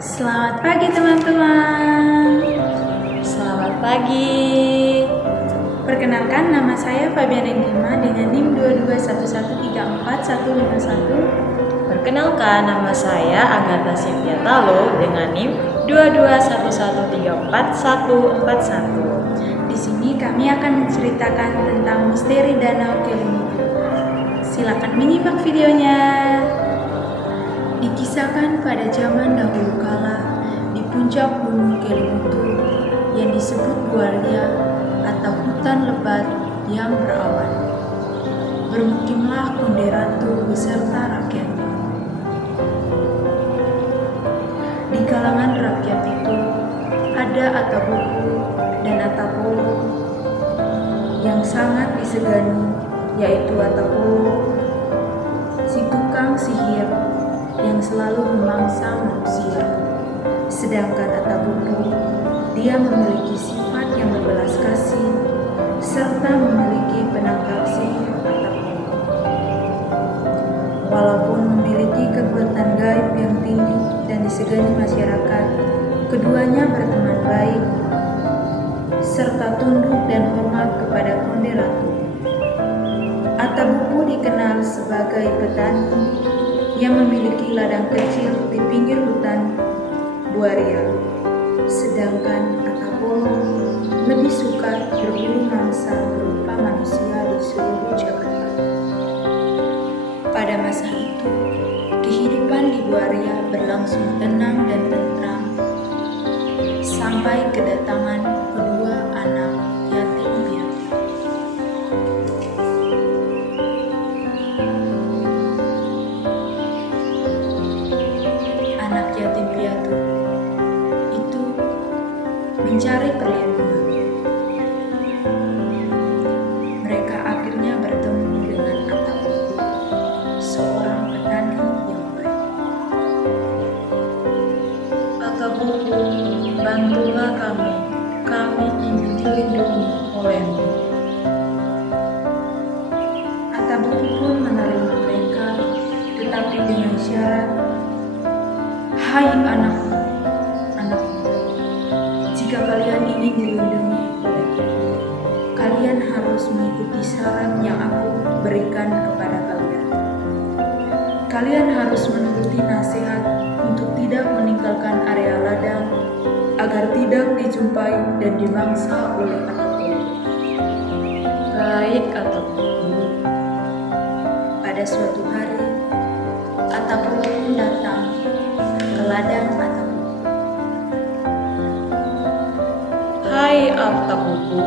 Selamat pagi teman-teman. Selamat pagi. Perkenalkan, nama saya Fabian Endima dengan NIM 221134151. Perkenalkan, nama saya Agatha Cynthia Talo dengan NIM 221134141. Di sini kami akan menceritakan tentang misteri Danau Kelimutu. Silakan menyimak videonya. Dikisahkan pada zaman dahulu kala di puncak Gunung Kelimutu yang disebut Buaria atau hutan lebat yang berawan, bermukimlah Konde Ratu beserta rakyatnya. Di kalangan rakyat itu ada Atabuku dan Atapolo yang sangat disegani, yaitu Atapolo, si tukang sihir yang selalu memangsa manusia. Sedangkan Atabuku, dia memiliki sifat yang berbelas kasih serta memiliki penangkal sihir Atapolo. Walaupun memiliki kekuatan gaib yang tinggi dan disegani masyarakat, keduanya berteman baik serta tunduk dan hormat kepada Konde Ratu. Atabuku dikenal sebagai petani yang memiliki ladang kecil di pinggir hutan Buaria, sedangkan Atapolo lebih suka berburu mangsa berupa manusia di seluruh Jakarta. Pada masa itu, kehidupan di Buaria berlangsung tenang dan tentram sampai kedatangan kedua anak yatim piatu. Anak yatim piatu itu mencari perlindungan. Mereka akhirnya bertemu dengan Atabuku, seorang petani yang baik. Atabuku, bantulah kami. Kami ingin dilindungi olehmu. Atabuku pun menerima mereka, tetapi dengan syarat, "Hai anakku, jika kalian ingin dilindungi olehku, kalian harus mengikuti saran yang aku berikan kepada kalian. Kalian harus menuruti nasihat untuk tidak meninggalkan area ladang agar tidak dijumpai dan dimangsa oleh Atapolo." Baik, Atabuku. Pada suatu hari, Atapolo pun datang ke ladang Atabuku. Hai, Atabuku.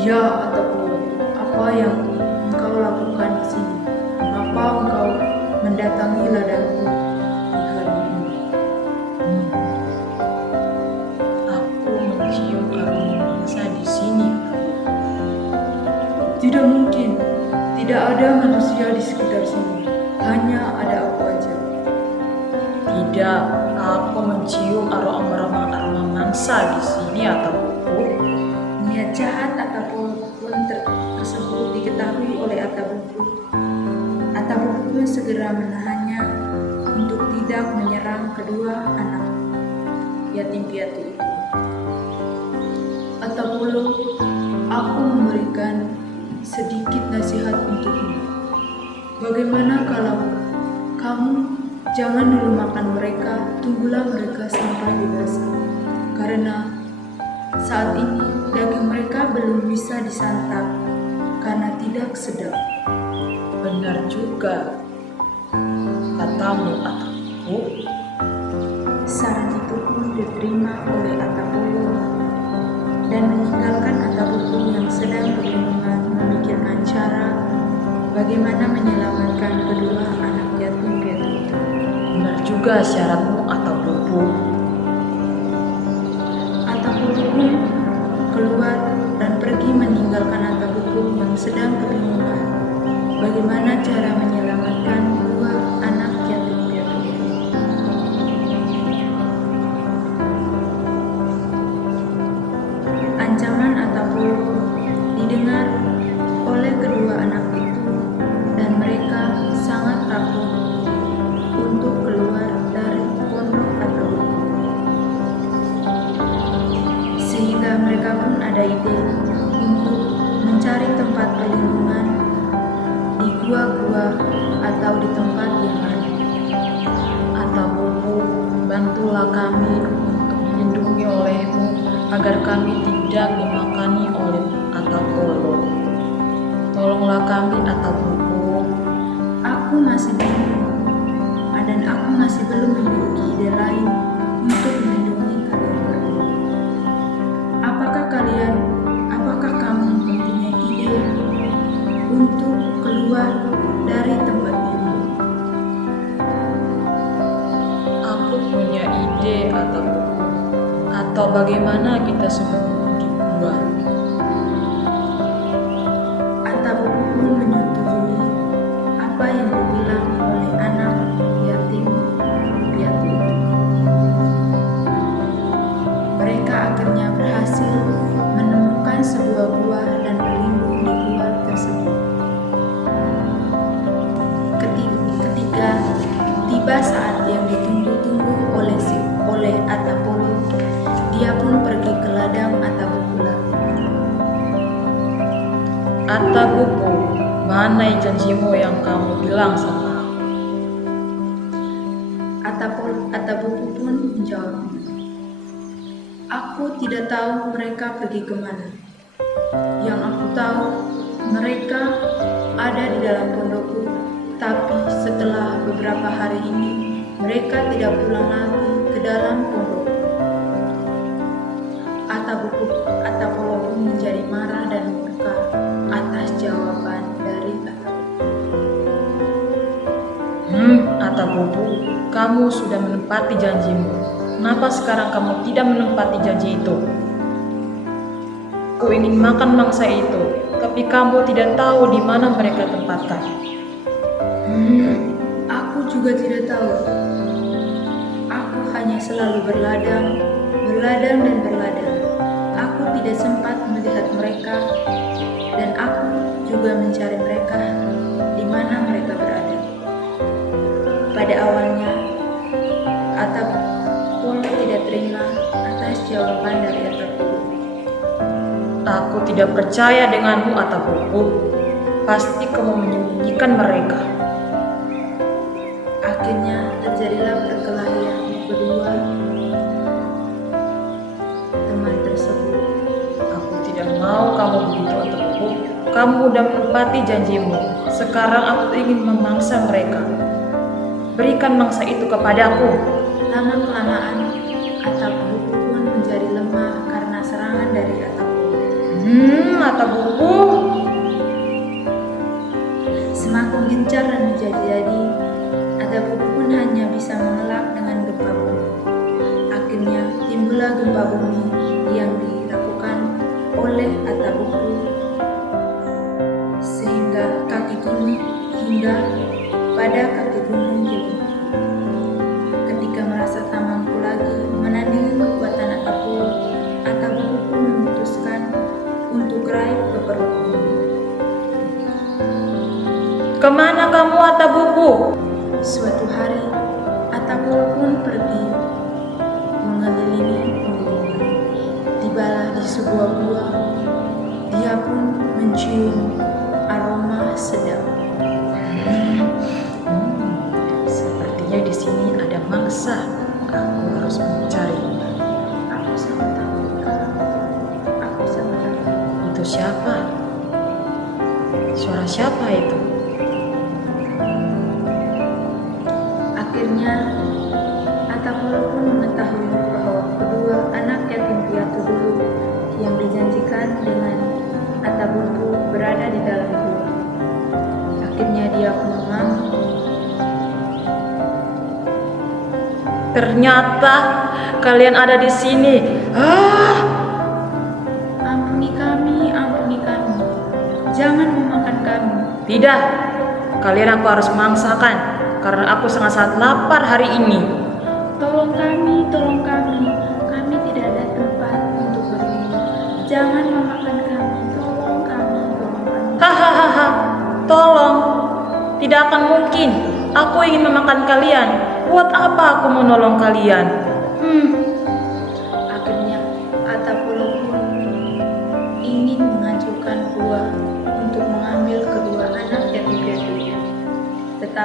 "Ya Atapolo, apa yang engkau lakukan di sini? Mengapa engkau mendatangi ladangku di hari ini?" Aku mencium aroma mangsa di sini. "Tidak mungkin, tidak ada manusia di sekitar sini. Hanya ada aku aja." Tidak, aku mencium aroma mangsa di sini, Atabuku. Niat jahat Atapolo pun tersebut diketahui oleh Atabuku. Atabuku pun segera menahannya untuk tidak menyerang kedua anak yatim piatu itu. "Atapolo, aku memberikan sedikit nasihat untukmu. Bagaimana kalau kamu jangan dulu makan mereka, tunggulah mereka sampai dewasa. Karena saat ini daging mereka belum bisa disantap karena tidak sedap." Benar juga katamu, Atabuku. Saran itu pun diterima oleh Atapolo dan meninggalkan Atabuku yang sedang kebingungan memikirkan cara bagaimana menyelamatkan kedua anak yatim piatu itu. Benar juga syaratmu, Atabuku. Atapolo pun keluar dan pergi meninggalkan Atabuku yang sedang kebingungan bagaimana cara menyelamatkan kedua anak yatim piatu itu. Ancaman Atapolo didengar oleh kedua anak itu dan mereka sangat takut untuk keluar ada ide untuk mencari tempat perlindungan di gua-gua atau di tempat yang lain. Atabubu, bantulah kami untuk dilindungi olehmu agar kami tidak dimakani oleh Atapolo. Tolonglah kami, Atabubu. Aku masih bingung, dan aku masih belum memiliki ide lain untuk melindungi kalian berdua. Apakah kamu mempunyai ide untuk keluar dari tempat ini? Aku punya ide, Atabubu. Atau bagaimana kita semua di gua? Atabubu pun menyetujui apa yang dibilang oleh anak yatim piatu itu. Mereka akhirnya berhasil menemukan sebuah gua dan berlindung di gua tersebut. Ketika tiba saat yang ditunggu-tunggu oleh Atapolo, dia pun pergi ke ladang Atabubu lagi. Atabubu, mana janjimu yang kamu bilang sama aku? Atabubu pun menjawab, "Aku tidak tahu mereka pergi kemana. Yang aku tahu, mereka ada di dalam pondokku, tapi setelah beberapa hari ini, mereka tidak pulang lagi ke dalam pondokku." Atapolo pun menjadi marah dan murka atas jawaban dari Atabubu. Atabubu, kamu sudah menepati janjimu. Kenapa sekarang kamu tidak menepati janji itu? Aku ingin makan mangsa itu, tapi kamu tidak tahu di mana mereka tempatkan. Aku juga tidak tahu. Aku hanya selalu berladang dan berladang. Aku tidak sempat melihat mereka, dan aku juga mencari mereka di mana mereka berada. Pada awalnya, Atapolo tidak terima atas jawaban dari Atabubu. Aku tidak percaya denganmu, Atabubu. Pasti kamu menyembunyikan mereka. Akhirnya terjadilah perkelahian kedua teman tersebut. Aku tidak mau kamu begitu, Atabubu. Kamu udah menepati janjimu. Sekarang aku ingin memangsa mereka. Berikan mangsa itu kepadaku. Lama-kelamaan, Atabubu pun menjadi lemah karena serangan dari Atabubu. Atabubu. Semakin gencar dan menjadi-jadi, Atabubu pun hanya bisa mengelak dengan gempa bumi. Akhirnya timbullah gempa bumi yang dilakukan oleh Atabubu sehingga pada kaki gunung Kilung. Ketika merasa tak mampu lagi menandingi kekuatan Atabubu pun memutuskan untuk raih ke perut gunung. Kemana kamu, Atabubu? Suatu hari, Atapolo pun pergi mengelilingi pegunungan. Tibalah di sebuah gua, dia pun mencium aroma sedap. Sepertinya di sini ada mangsa. Aku harus mencarinya. Aku sangat takut, Kak. Aku sangat takut. Itu siapa? Suara siapa itu? Akhirnya, Atapolo pun mengetahui bahwa kedua anak yatim piatu dulu yang dijanjikan dengan Atabubu berada di dalam gua. Akhirnya dia pun mengamuk. Ternyata kalian ada di sini. Ampuni kami, jangan memakan kami. Tidak, kalian aku harus mangsakan karena aku sangat-sangat lapar hari ini. Tolong kami tidak ada tempat untuk berlindung. Jangan memakan kami, tolong kami. Hahaha, tolong. Tidak akan mungkin. Aku ingin memakan kalian. Buat apa aku menolong kalian? Akhirnya Atapolo pun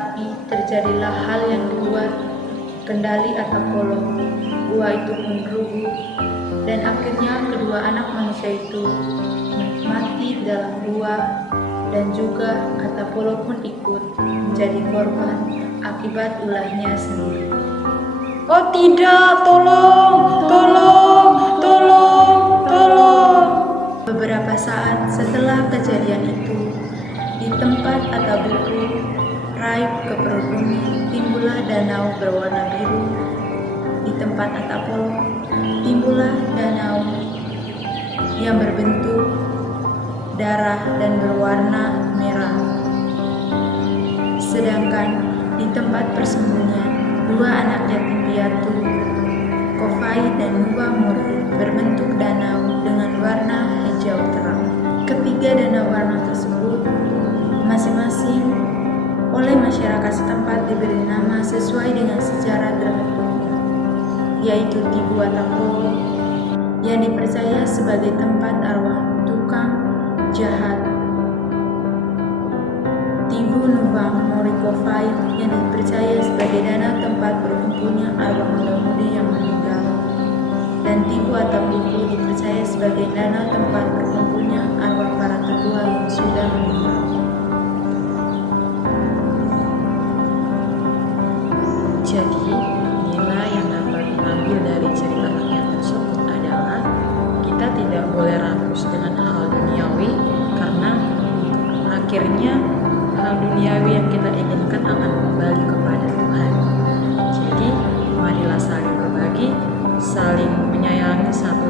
Tetapi terjadilah hal yang dibuat kendali atap Polo. Gua itu pun rubuh, dan akhirnya kedua anak manusia itu mati dalam gua, dan juga atap Polo pun ikut menjadi korban akibat ulahnya sendiri. Oh tidak, tolong, tolong, tolong, tolong. Beberapa saat setelah kejadian itu, di tempat atap buku raib ke perut bumi, timbullah danau berwarna biru. Di tempat atap Polo, timbullah danau yang berbentuk darah dan berwarna merah. Sedangkan di tempat persembunyian, dua anak yatim piatu, Kofai dan Nuba Muri, berbentuk danau dengan warna hijau terang. Ketiga danau warna tersebut masing-masing oleh masyarakat setempat diberi nama sesuai dengan sejarah tertentu, yaitu Tibu Atap Polo yang dipercaya sebagai tempat arwah tukang jahat, Tibu Nubang Muri Kofai yang dipercaya sebagai danau tempat berkumpulnya arwah muda-mudi yang meninggal, dan Tibu Atap Buku dipercaya sebagai danau tempat berkumpulnya arwah para tetua yang sudah meninggal. Jadi, nilai yang dapat diambil dari cerita rakyat tersebut adalah kita tidak boleh rakus dengan hal duniawi, karena akhirnya hal duniawi yang kita inginkan akan kembali kepada Tuhan. Jadi, marilah saling berbagi, saling menyayangi satu